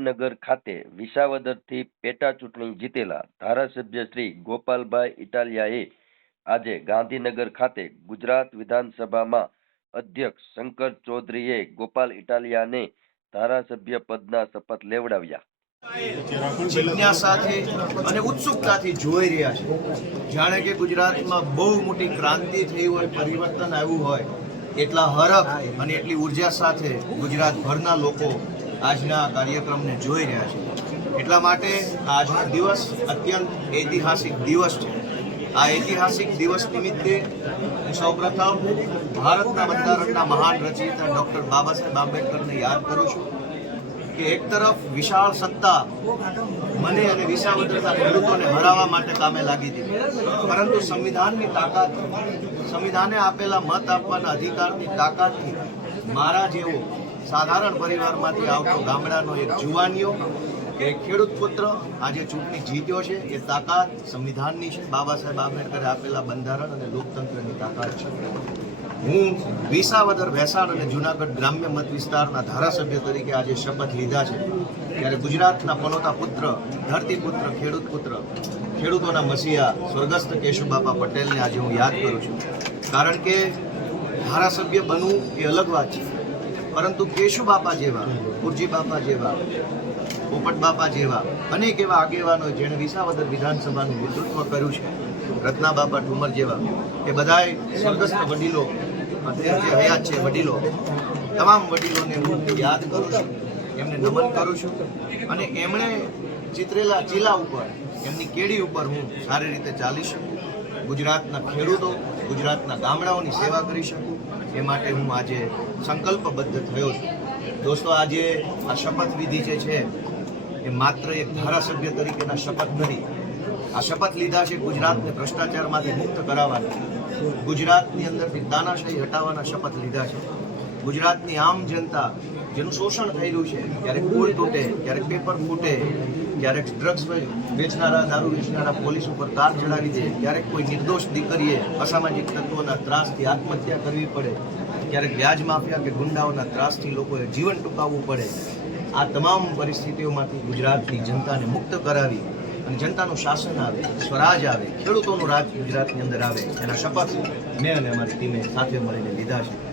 ગાંધીનગર ખાતે વિસાવદરથી પેટા ચૂંટણી જીતેલા ધારાસભ્ય શ્રી ગોપાલભાઈ ઇટાલિયાએ આજે ગાંધીનગર ખાતે ગુજરાત વિધાનસભામાં અધ્યક્ષ શંકર ચૌધરીએ ગોપાલ ઇટાલિયાને ધારાસભ્ય પદના શપથ લેવડાવ્યા. જિજ્ઞાસાથી અને ઉત્સુકતાથી જોઈ રહ્યા છે. જાણે કે ગુજરાતમાં બહુ મોટી ક્રાંતિ થઈ હોય, પરિવર્તન આવ્યું હોય, એટલા હરખ અને એટલી ઊર્જા સાથે ગુજરાતભરના લોકો આજના કાર્યક્રમને જોઈ રહ્યા છે. એટલા માટે આજનો દિવસ અત્યંત ઐતિહાસિક દિવસ છે. આ ઐતિહાસિક દિવસ નિમિત્તે હું સૌપ્રથમ ભારતના બંધારણના મહાન રચયિતા ડૉક્ટર બાબા સાહેબ આંબેડકરને યાદ કરું છું. કે એક તરફ વિશાળ સત્તા મને અને વિસાવદરના ખેડૂતોને હરાવવા માટે કામે લાગી હતી. પરંતુ સંવિધાનની તાકાત, સંવિધાને આપેલા મત આપવાના અધિકારની તાકાતથી મારા જેવો સાધારણ પરિવારમાંથી આવતો ગામડાનો એક જુવાનીઓ કે એક ખેડૂત પુત્ર આજે ચૂંટણી જીત્યો છે, એ તાકાત સંવિધાનની છે. બાબા સાહેબ આંબેડકરે આપેલા બંધારણ અને લોકતંત્રની તાકાત છે. હું વિસાવદર ભેસાણ અને જુનાગઢ ગ્રામ્ય મત વિસ્તારના ધારાસભ્ય તરીકે આજે શપથ લીધા છે. ત્યારે ગુજરાતના પનોતા પુત્ર ધરતીપુત્ર ખેડૂત પુત્ર, ખેડૂતોના મસીહા સ્વર્ગસ્થ કેશુબાપા પટેલને આજે હું યાદ કરું છું. કારણ કે ધારાસભ્ય બનવું એ અલગ વાત છે. પરંતુ કેશુબાપા જેવા કુરજી બાપા જેવા પોપટ બાપા જેવા, અનેક એવા આગેવાનો જેણે વિસાવદર વિધાનસભાનું નેતૃત્વ કર્યું છે. રત્ના બાપા ઠુમર જેવા, એ બધાય સ્વર્ગસ્થ વડીલો અત્યારે જે હયાત છે વડીલો. તમામ વડીલોને હું યાદ કરું છું. એમને નમન કરું છું. અને એમણે ચિતરેલા ચીલા ઉપર, એમની કેડી ઉપર હું સારી રીતે ચાલી શકું. ગુજરાતના ખેડૂતો, ગુજરાતના ગામડાઓની સેવા કરી શકું. એ માટે હું આજે સંકલ્પબદ્ધ થયો છું. દોસ્તો, આજે આ શપથવિધિ જે છે, એ માત્ર એક ધારાસભ્ય તરીકેના શપથ નથી. આ શપથ લીધા છે ગુજરાતને ભ્રષ્ટાચારમાંથી મુક્ત કરાવવાના. ગુજરાતની અંદરથી દાનાશાહી હટાવવાના શપથ લીધા છે. ગુજરાતની આમ જનતા જેનું શોષણ થયેલું છે, ક્યારેક પુલ તૂટે, ક્યારેક પેપર ફૂટે, ક્યારેક ડ્રગ્સ વેચનારા, દારૂ વેચનારા પોલીસ ઉપર કાર ચડાવી દે, ક્યારેક કોઈ નિર્દોષ દીકરીએ અસામાજિક તત્વોના ત્રાસથી આત્મહત્યા કરવી પડે, ક્યારેક વ્યાજ માફિયા કે ગુંડાઓના ત્રાસથી લોકોએ જીવન ટૂંકાવવું પડે. આ તમામ પરિસ્થિતિઓમાંથી ગુજરાતની જનતાને મુક્ત કરાવી અને જનતાનું શાસન આવે, સ્વરાજ આવે, ખેડૂતોનું રાજ ગુજરાતની અંદર આવે, એના શપથ મેં અને અમારી ટીમે સાથે મળીને લીધા છે.